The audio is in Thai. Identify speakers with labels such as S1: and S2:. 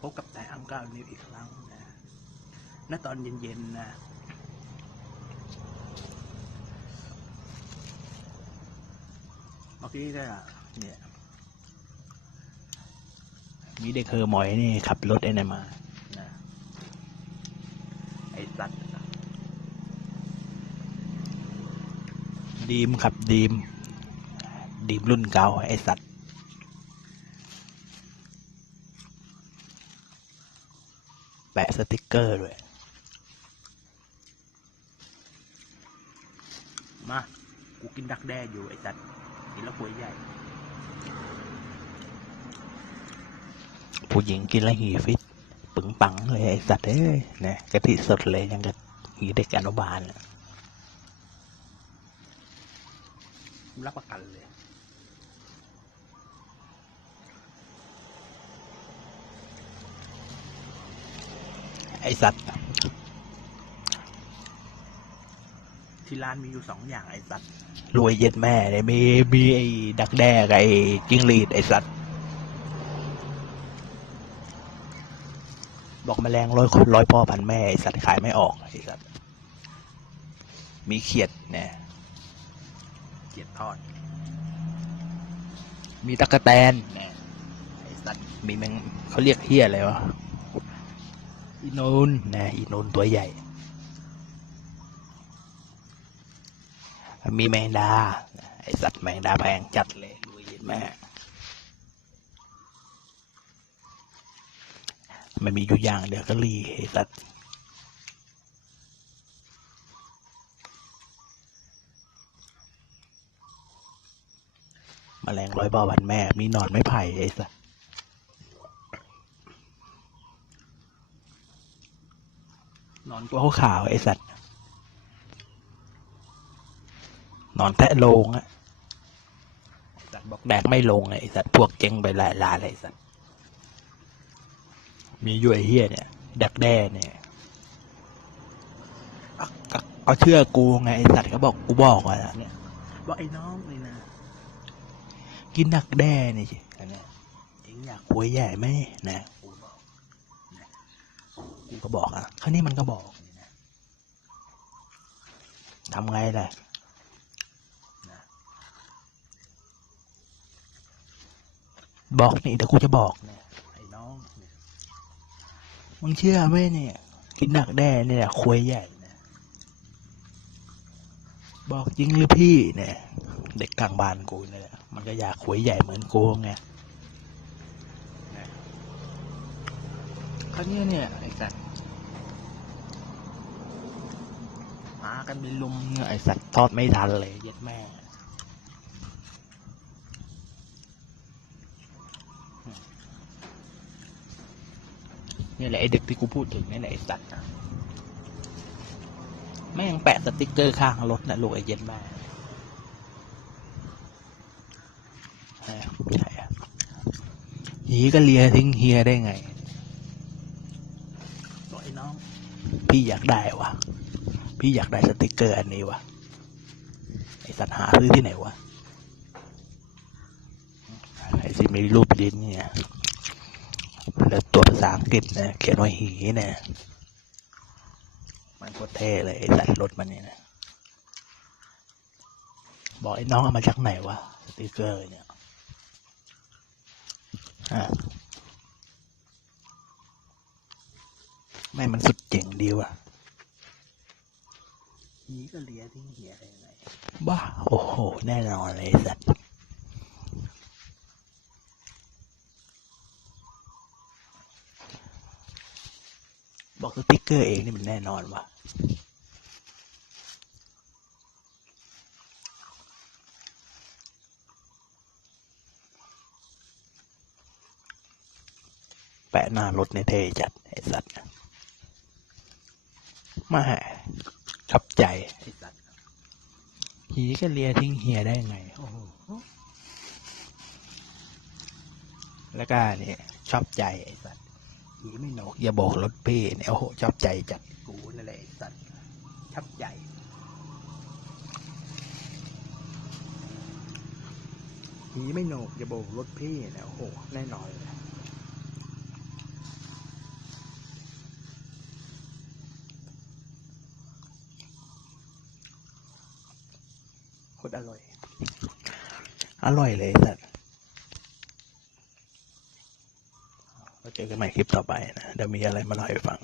S1: พบกับแต่อัมก้าวนิวอีกครั้งนะณตอนเย็นๆนะเมื่อกี้ก็เนี่ยมีเด็กเฮอร์มอยนี่ขับรถไอ้นั่นมานะไอ้สัตว์ดีมขับดีม ดีมรุ่นเก่าไอ้สัตว์ แปะสติกเกอร์ด้วย มา กูกินดักแด้อยู่ไอ้สัตว์กินแล้วป่วยใหญ่ ผู้หญิงกินแล้วหีฟิตปึงปังเลยไอ้สัตว์เอ้ยเนี่ยกะทิสดเลยยังกับหีเด็กอนุบาลน่ะรับประกันเลย ไอสัตว์ ที่ร้านมีอยู่สองอย่างไอสัตว์รวยเย็ดแม่เลยมีมีไอ้ดักแด้กับไอ้จิ้งหรีดไอสัตว์ บอกแมลงร้อยร้อยพ่อพันแม่ไอสัตว์ขายไม่ออกไอสัตว์ มีเขียดเนี่ยเขียดทอด มีตะกะแตนเนี่ยไอสัตว์มีแมงเขาเรียกเฮียอะไรวะ อีนูนนะอีนูนตัวใหญ่ มีแมงดา ไอสัตว์แมงดาแพงจัดเลยรวยเย็นแม่มันมีอยู่อย่างเดียวก็รีไอสัตว์แมลงร้อยบ่อวันแม่ มีหนอนไม่ไผ่ไอสัต นอนตัวขาวๆไอสัตว์นอนแทะโลงอะไอสัตว์บอกแดกไม่ลงไอสัตว์พวกเจ๊งไปหลายลายเลยไอสัตว์มีอยู่ไอเฮียเนี่ยดักแด้เนี่ยเอาเอาเอาเชื่อกูไงไอสัตว์เขาบอกกูบอกว่าเนี่ยบอกไอ้น้องนี่นะกินดักแด้นี่สิอันเนี้ยเองอยากคุยใหญ่ไหมนะกูบอกนะ กูก็บอกอะคราวนี้มันก็บอกทำไงล่ะบอกนี่เดี๋ยวกูจะบอกเนี่ยไอ้น้องมึงเชื่อไหมเนี่ย กินดักแด้เนี่ยคุยใหญ่นะบอกจริงหรือพี่เนี่ย เด็กกลางบ้านกูเนี่ยมันก็อยากคุยใหญ่เหมือนกูไงนะ คราวนี้เนี่ยไอ้สัตว์มากันเป็นลุมเนี่ยไอ้สัตว์ทอดไม่ทันเลยเย็ดแม่นี่แหละไอเด็กที่กูพูดถึงนี่แหละไอ้สัตว์นะแม่งแปะสติกเกอร์ข้างรถนะลูกไอ้เย็นแม่ใช่หีก็เลียทิ้งเฮียได้ไงบอกไอ้น้อง พี่อยากได้วะพี่อยากได้สติกเกอร์อันนี้วะไอสัตว์หาซื้อที่ไหนวะไอสิมีรูปลิ้นเนี่ยแล้วตัวภาษาอังกฤษเนี่ยเขียนว่าหีเนี่ยมันโคตรเท่เลยไอสัตว์รถมันเนี่ยนะบอกไอ้น้องเอามาจากไหนวะสติกเกอร์เนี่ยอะ แม่งมันสุดเจ๋งดีว่ะนี้ก็เลียทิ้งเหียอะไรยังไงบ้า โอ้โห แน่นอนเลยไอ้สัตว์บอกสติ๊กเกอร์เองนี่มันแน่นอนว่ะแปะหน้ารถในเท่จัด ไอ้สัตว์ มาขับใจไอ้สัตว์หีก็เลียทิ้งเฮียได้ไงโอ้โหแล้วก็เนี่ยชอบใจไอ้สัตว์หีไม่หนกอย่าบอกรถเป้เนี่ยโอ้โหชอบใจจัดกูนั่นแหละไอ้สัตว์ชอบใจหีไม่หนกอย่าบอกรถเพ่เนี่ยโอ้โหแน่นอนเลย ตรอร่อย อร่อยเลยสัตว์เราเจอกันใหม่คลิปต่อไปนะเดี๋ยวมีอะไรมาเล่าให้ฟัง